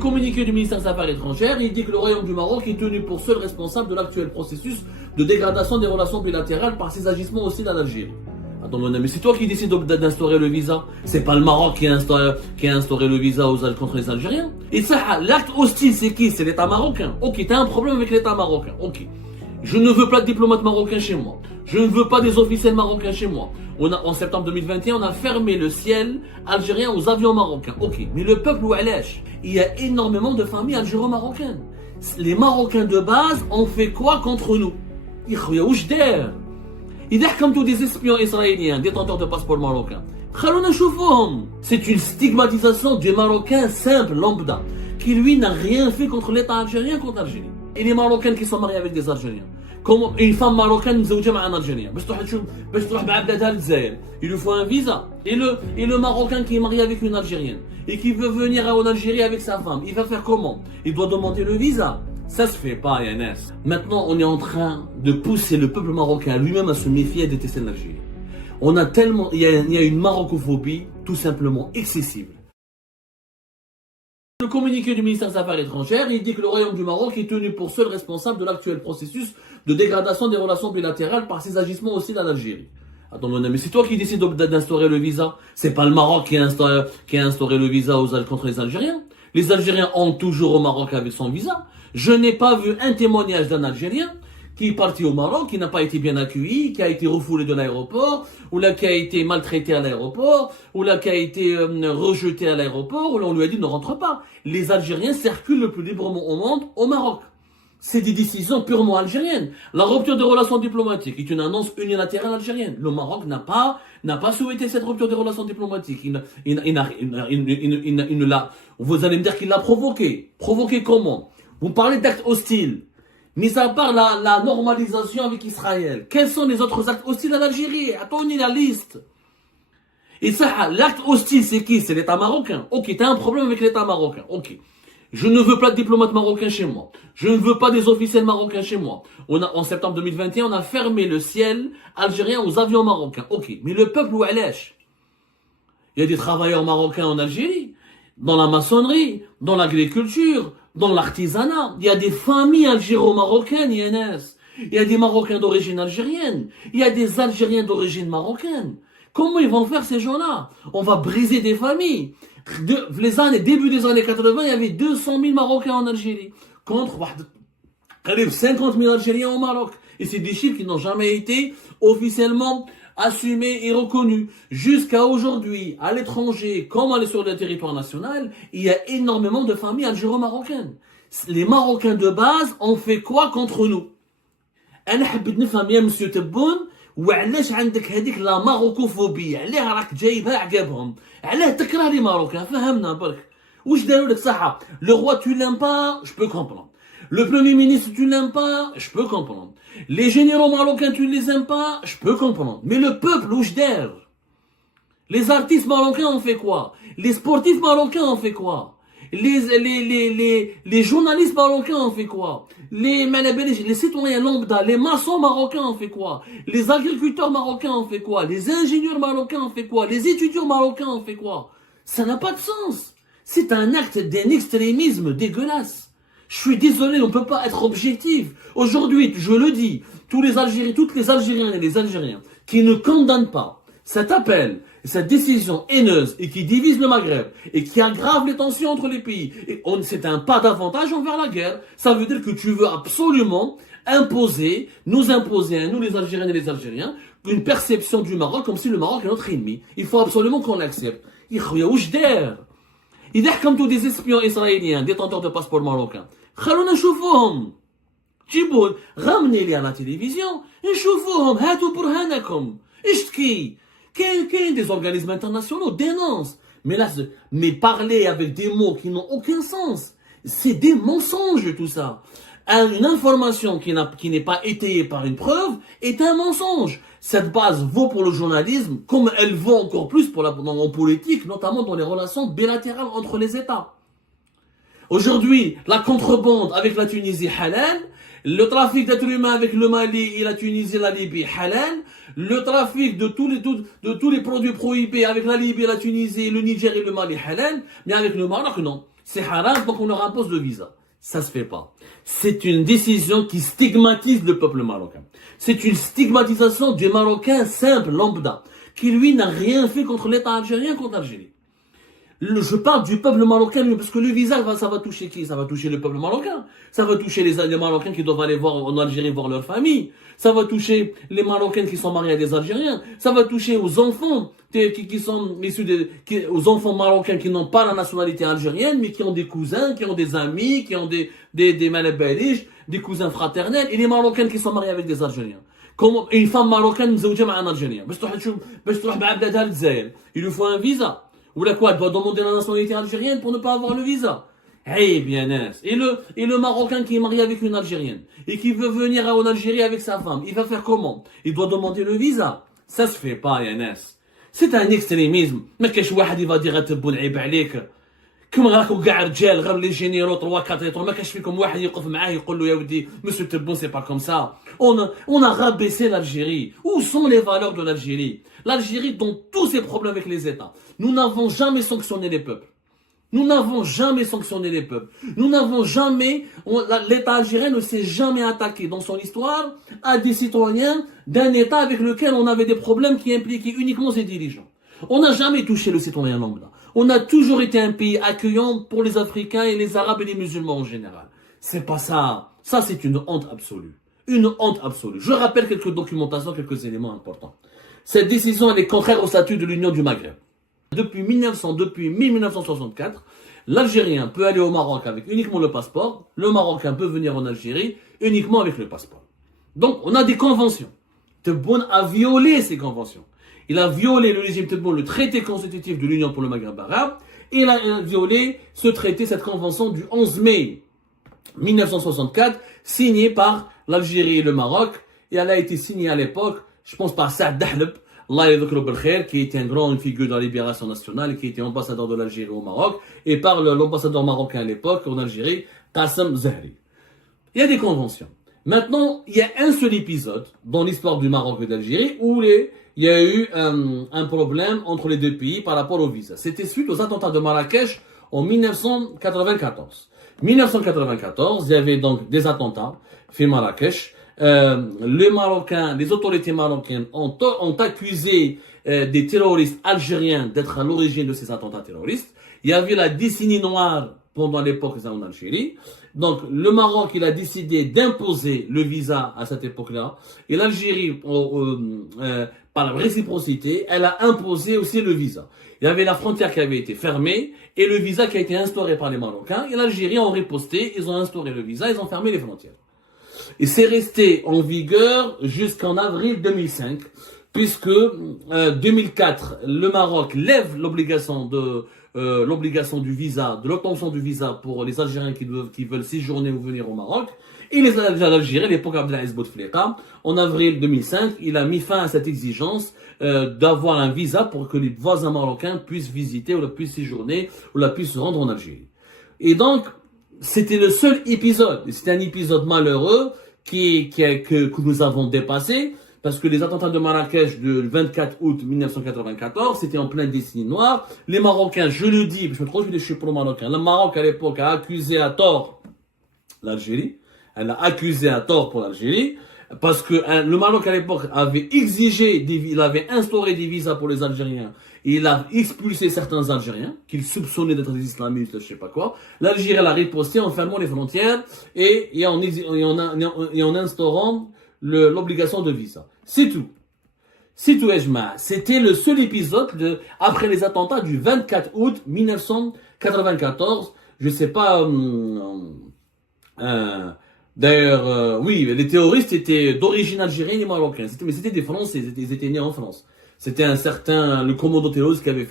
communiqué du ministère des Affaires étrangères, il dit que le Royaume du Maroc est tenu pour seul responsable de l'actuel processus de dégradation des relations bilatérales par ses agissements hostiles à l'Algérie. Attends, mon ami, c'est toi qui décides d'instaurer le visa. C'est pas le Maroc qui a instauré le visa contre les Algériens. Et ça, l'acte hostile, c'est qui? C'est l'État marocain. Ok, t'as un problème avec l'État marocain. Ok. Je ne veux pas de diplomates marocains chez moi. Je ne veux pas des officiels marocains chez moi. En septembre 2021, on a fermé le ciel algérien aux avions marocains. Ok, mais le peuple oualash, il y a énormément de familles algéro-marocaines. Les Marocains de base ont fait quoi contre nous? Ils comme tous des espions israéliens, détenteurs de passeports marocains. C'est une stigmatisation du Marocain simple, lambda, qui lui n'a rien fait contre l'État algérien, contre l'Algérie. Et les Marocains qui sont mariés avec des Algériens. Comme une femme marocaine مزوجة مع un Algérien. باش تروح مع بلادها للجزائر. Il lui faut un visa. Et le Marocain qui est marié avec une Algérienne et qui veut venir en Algérie avec sa femme, il va faire comment? Il doit demander le visa. Ça se fait pas, Yannis. Maintenant, on est en train de pousser le peuple marocain lui-même à se méfier et à détester l'Algérie. Il y a une marocophobie tout simplement excessive. Le communiqué du ministère des Affaires étrangères, il dit que le Royaume du Maroc est tenu pour seul responsable de l'actuel processus de dégradation des relations bilatérales par ses agissements hostiles à l'Algérie. Attends, mon ami, c'est toi qui décides d'instaurer le visa. C'est pas le Maroc qui a instauré le visa contre les Algériens. Les Algériens ont toujours au Maroc avec son visa. Je n'ai pas vu un témoignage d'un Algérien qui est parti au Maroc, qui n'a pas été bien accueilli, qui a été refoulé de l'aéroport, ou là qui a été maltraité à l'aéroport, ou là qui a été rejeté à l'aéroport, ou là on lui a dit ne rentre pas. Les Algériens circulent le plus librement au monde au Maroc. C'est des décisions purement algériennes. La rupture des relations diplomatiques est une annonce unilatérale algérienne. Le Maroc n'a pas souhaité cette rupture des relations diplomatiques. Vous allez me dire qu'il l'a provoqué. Provoqué comment? Vous parlez d'actes hostiles. Mis à part la normalisation avec Israël, quels sont les autres actes hostiles à l'Algérie? Attendez la liste. Et ça, l'acte hostile, c'est qui? C'est l'État marocain. Ok, t'as un problème avec l'État marocain. Ok. Je ne veux pas de diplomates marocains chez moi. Je ne veux pas des officiels marocains chez moi. En septembre 2021, on a fermé le ciel algérien aux avions marocains. Ok, mais le peuple oualash. Il y a des travailleurs marocains en Algérie, dans la maçonnerie, dans l'agriculture, dans l'artisanat. Il y a des familles algéro-marocaines, INS. Il y a des Marocains d'origine algérienne. Il y a des Algériens d'origine marocaine. Comment ils vont faire ces gens-là? On va briser des familles. Début des années 80, il y avait 200 000 Marocains en Algérie. Contre 50 000 Algériens au Maroc. Et c'est des chiffres qui n'ont jamais été officiellement assumés et reconnus. Jusqu'à aujourd'hui, à l'étranger, comme sur le territoire national, il y a énormément de familles algéro-marocaines. Les Marocains de base ont fait quoi contre nous? أنا حبيت نفهم يا مسيو تبون وعلاش عندك هذيك لا ماروكوفوبيا؟ علاه راك جايبها عقابهم؟ علاه تكره لي ماروكان؟ فهمنا برك. واش داروا لك صحه؟ Le roi tu l'aimes pas, je peux comprendre. Le premier ministre tu l'aimes pas, je peux comprendre. Les généraux marocains tu les aimes pas, je peux comprendre. Mais le peuple واش دار؟ Les artistes marocains ont fait quoi? Les sportifs marocains ont fait quoi? Les journalistes marocains ont fait quoi? Les citoyens lambda, les maçons marocains ont fait quoi? Les agriculteurs marocains ont fait quoi? Les ingénieurs marocains ont fait quoi? Les étudiants marocains ont fait quoi? Ça n'a pas de sens. C'est un acte d'un extrémisme dégueulasse. Je suis désolé, on ne peut pas être objectif. Aujourd'hui, je le dis, toutes les Algériens et les Algériens qui ne condamnent pas cet appel, cette décision haineuse et qui divise le Maghreb et qui aggrave les tensions entre les pays, c'est un pas davantage envers la guerre. Ça veut dire que tu veux absolument nous imposer, nous les Algériens et les Algériens, une perception du Maroc comme si le Maroc est notre ennemi. Il faut absolument qu'on l'accepte. Il comme tous des espions israéliens, détenteurs de passeports marocains. خلونا نشوفوهم. جيبوا ramenez les à la télévision. نشوفوهم. هاتوا برهانكم. اشتكي. Quel des organismes internationaux dénoncent. Mais parler avec des mots qui n'ont aucun sens. C'est des mensonges tout ça. Une information qui n'est pas étayée par une preuve est un mensonge. Cette base vaut pour le journalisme comme elle vaut encore plus en politique, notamment dans les relations bilatérales entre les États. Aujourd'hui, la contrebande avec la Tunisie halal, le trafic d'êtres humains avec le Mali et la Tunisie et la Libye halal, le trafic de tous les produits prohibés avec la Libye, la Tunisie, le Niger et le Mali halal, mais avec le Maroc non. C'est haram, donc on leur impose le visa. Ça se fait pas. C'est une décision qui stigmatise le peuple marocain. C'est une stigmatisation du Marocain simple, lambda, qui lui n'a rien fait contre l'État algérien, contre l'Algérie. Je parle du peuple marocain, parce que le visa, ça va toucher qui? Ça va toucher le peuple marocain. Ça va toucher les Marocains qui doivent aller voir en Algérie voir leur famille. Ça va toucher les Marocains qui sont mariés à des Algériens. Ça va toucher aux enfants qui sont issus aux enfants marocains qui n'ont pas la nationalité algérienne, mais qui ont des cousins, qui ont des amis, qui ont des malabaliges, des cousins fraternels, et les Marocains qui sont mariés avec des Algériens. Comme une femme marocaine مزوجة مع un Algérien. باش تروح مع بلادها للجزائر. Il lui faut un visa. Ou la quoi, elle doit demander la nationalité algérienne pour ne pas avoir le visa. Eh bien, et le Marocain qui est marié avec une Algérienne et qui veut venir en Algérie avec sa femme, il va faire comment? Il doit demander le visa. Ça se fait pas, Yanes. C'est un extrémisme. Mais qu'est-ce que il va dire à te boul'ib عليك? كم راكو كاع رجال غير لي جينيرو 3 4 يطرو ما كاش فيكم واحد يوقف معاه يقول له يا ودي monsieur Tebboune c'est pas comme ça. On a rabaissé l'Algérie. Où sont les valeurs de l'Algérie? L'Algérie dans tous ses problèmes avec les États. Nous n'avons jamais sanctionné les peuples. Nous n'avons jamais sanctionné les peuples. Nous n'avons jamais, l'État algérien ne s'est jamais attaqué dans son histoire à des citoyens d'un État avec lequel on avait des problèmes qui impliquaient uniquement ses dirigeants. On n'a jamais touché le citoyen lambda. On a toujours été un pays accueillant pour les Africains et les Arabes et les musulmans en général. C'est pas ça. Ça, c'est une honte absolue. Une honte absolue. Je rappelle quelques documentations, quelques éléments importants. Cette décision, elle est contraire au statut de l'Union du Maghreb. Depuis 1964, l'Algérien peut aller au Maroc avec uniquement le passeport. Le Marocain peut venir en Algérie uniquement avec le passeport. Donc, on a des conventions. Tebboune a violé ces conventions. Il a violé le régime Tebboune, le traité constitutif de l'Union pour le Maghreb arabe. Et il a violé ce traité, cette convention du 11 mai 1964, signée par l'Algérie et le Maroc. Et elle a été signée à l'époque, je pense, par Saad Dahleb, qui était une grande figure de la libération nationale, qui était ambassadeur de l'Algérie au Maroc, et par l'ambassadeur marocain à l'époque en Algérie, Qassem Zahri. Il y a des conventions. Maintenant, il y a un seul épisode dans l'histoire du Maroc et d'Algérie où il y a eu un problème entre les deux pays par rapport au visa. C'était suite aux attentats de Marrakech en 1994. 1994, il y avait donc des attentats fait Marrakech. Les autorités marocaines ont accusé des terroristes algériens d'être à l'origine de ces attentats terroristes. Il y avait la décennie noire pendant l'époque en Algérie. Donc le Maroc, il a décidé d'imposer le visa à cette époque-là. Et l'Algérie, par réciprocité, elle a imposé aussi le visa. Il y avait la frontière qui avait été fermée et le visa qui a été instauré par les Marocains. Et l'Algérie ont riposté, ils ont instauré le visa, ils ont fermé les frontières. Et c'est resté en vigueur jusqu'en avril 2005, puisque 2004, le Maroc lève l'obligation du visa, de l'obtention du visa pour les Algériens qui veulent séjourner ou venir au Maroc. Et les Algériens, l'époque Abdelaziz Bouteflika, en avril 2005, il a mis fin à cette exigence d'avoir un visa pour que les voisins marocains puissent visiter ou puissent séjourner ou puissent se rendre en Algérie. Et donc, c'était le seul épisode, et c'était un épisode malheureux que nous avons dépassé, parce que les attentats de Marrakech du 24 août 1994, c'était en pleine décennie noire. Les Marocains, je le dis, je me trouve que je suis pro-marocain, le Maroc à l'époque a accusé à tort l'Algérie, elle a accusé à tort pour l'Algérie, parce que le Maroc à l'époque avait il avait instauré des visas pour les Algériens, et il a expulsé certains Algériens qu'il soupçonnait d'être des islamistes, je sais pas quoi. L'Algérie a riposté en fermant les frontières et en instaurant l'obligation de visa. C'est tout. C'est tout, Ejma. C'était le seul épisode après les attentats du 24 août 1994. Je sais pas. D'ailleurs, oui, les terroristes étaient d'origine algérienne et marocaine. Mais c'était des Français, ils étaient nés en France. C'était le commando terroriste qui avait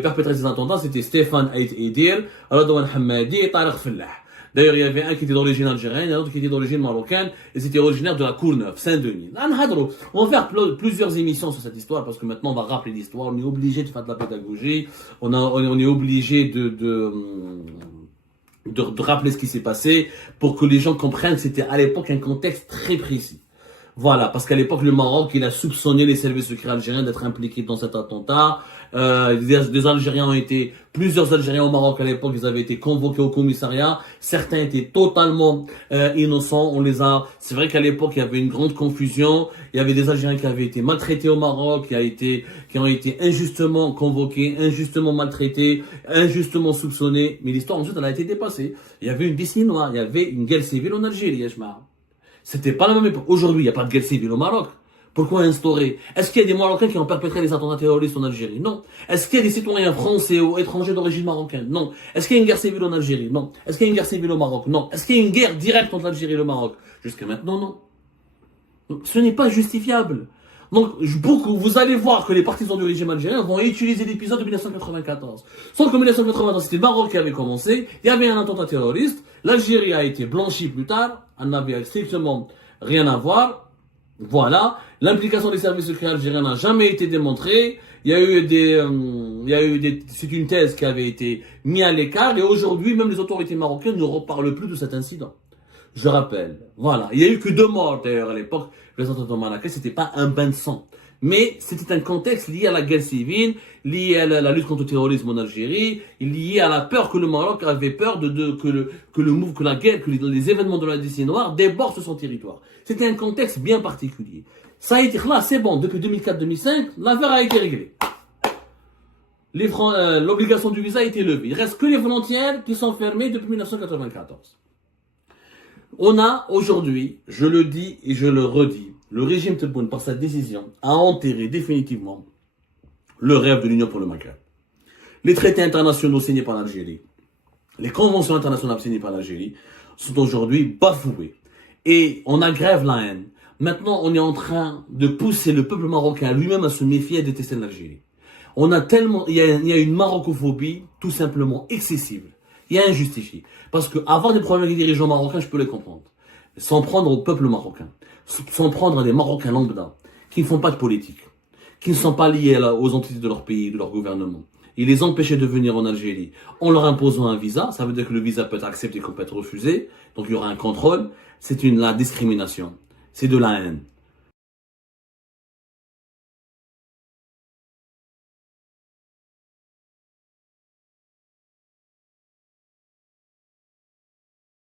perpétré ces attentats, c'était Stéphane Aidir, Radouane Hamadi et Tariq Fellah. D'ailleurs, il y avait un qui était d'origine algérienne, et un autre qui était d'origine marocaine, et c'était originaire de la Courneuve, Saint-Denis. On va faire plusieurs émissions sur cette histoire, parce que maintenant on va rappeler l'histoire, on est obligé de faire de la pédagogie, on est obligé de rappeler ce qui s'est passé, pour que les gens comprennent que c'était à l'époque un contexte très précis. Voilà, parce qu'à l'époque, le Maroc, il a soupçonné les services secrets algériens d'être impliqués dans cet attentat. Des Algériens ont été, plusieurs Algériens au Maroc à l'époque, ils avaient été convoqués au commissariat. Certains étaient totalement innocents. C'est vrai qu'à l'époque, il y avait une grande confusion. Il y avait des Algériens qui avaient été maltraités au Maroc, qui ont été injustement convoqués, injustement maltraités, injustement soupçonnés. Mais l'histoire ensuite, elle a été dépassée. Il y avait une décennie noire, il y avait une guerre civile en Algérie, Yashma. C'était pas la même époque. Aujourd'hui, il n'y a pas de guerre civile au Maroc. Pourquoi instaurer? Est-ce qu'il y a des Marocains qui ont perpétré des attentats terroristes en Algérie? Non. Est-ce qu'il y a des citoyens français ou étrangers d'origine marocaine? Non. Est-ce qu'il y a une guerre civile en Algérie? Non. Est-ce qu'il y a une guerre civile au Maroc? Non. Est-ce qu'il y a une guerre directe entre l'Algérie et le Maroc? Jusqu'à maintenant, non. Donc, ce n'est pas justifiable. Donc, vous allez voir que les partisans du régime algérien vont utiliser l'épisode de 1994. Sauf que 1994, c'était le Maroc qui avait commencé, il y avait un attentat terroriste, l'Algérie a été blanchie plus tard, elle n'avait strictement rien à voir. Voilà, l'implication des services secrets algériens n'a jamais été démontrée. C'est une thèse qui avait été mise à l'écart et aujourd'hui, même les autorités marocaines ne reparlent plus de cet incident. Je rappelle, voilà, il y a eu que 2 morts d'ailleurs à l'époque. Les attentats de Marrakech, c'était pas un bain de sang, mais c'était un contexte lié à la guerre civile, lié à la lutte contre le terrorisme en Algérie, lié à la peur que le Maroc avait peur que les événements de la décennie noire débordent sur son territoire. C'était un contexte bien particulier. Ça a été là, c'est bon, depuis 2004-2005, l'affaire a été réglée. L'obligation du visa a été levée. Il reste que les frontières qui sont fermées depuis 1994. On a aujourd'hui, je le dis et je le redis, le régime Tebboune, par sa décision, a enterré définitivement le rêve de l'Union pour le Maghreb. Les traités internationaux signés par l'Algérie, les conventions internationales signées par l'Algérie sont aujourd'hui bafouées. Et on aggrave la haine. Maintenant, on est en train de pousser le peuple marocain lui-même à se méfier et détester l'Algérie. Il y a une marocophobie tout simplement excessive. Il y a injustifié. Parce que avoir des problèmes avec les dirigeants marocains, je peux les comprendre. S'en prendre au peuple marocain. S'en prendre à des Marocains lambda. Qui ne font pas de politique. Qui ne sont pas liés aux entités de leur pays, de leur gouvernement. Et les empêcher de venir en Algérie en leur imposant un visa. Ça veut dire que le visa peut être accepté comme peut être refusé. Donc il y aura un contrôle. C'est la discrimination. C'est de la haine.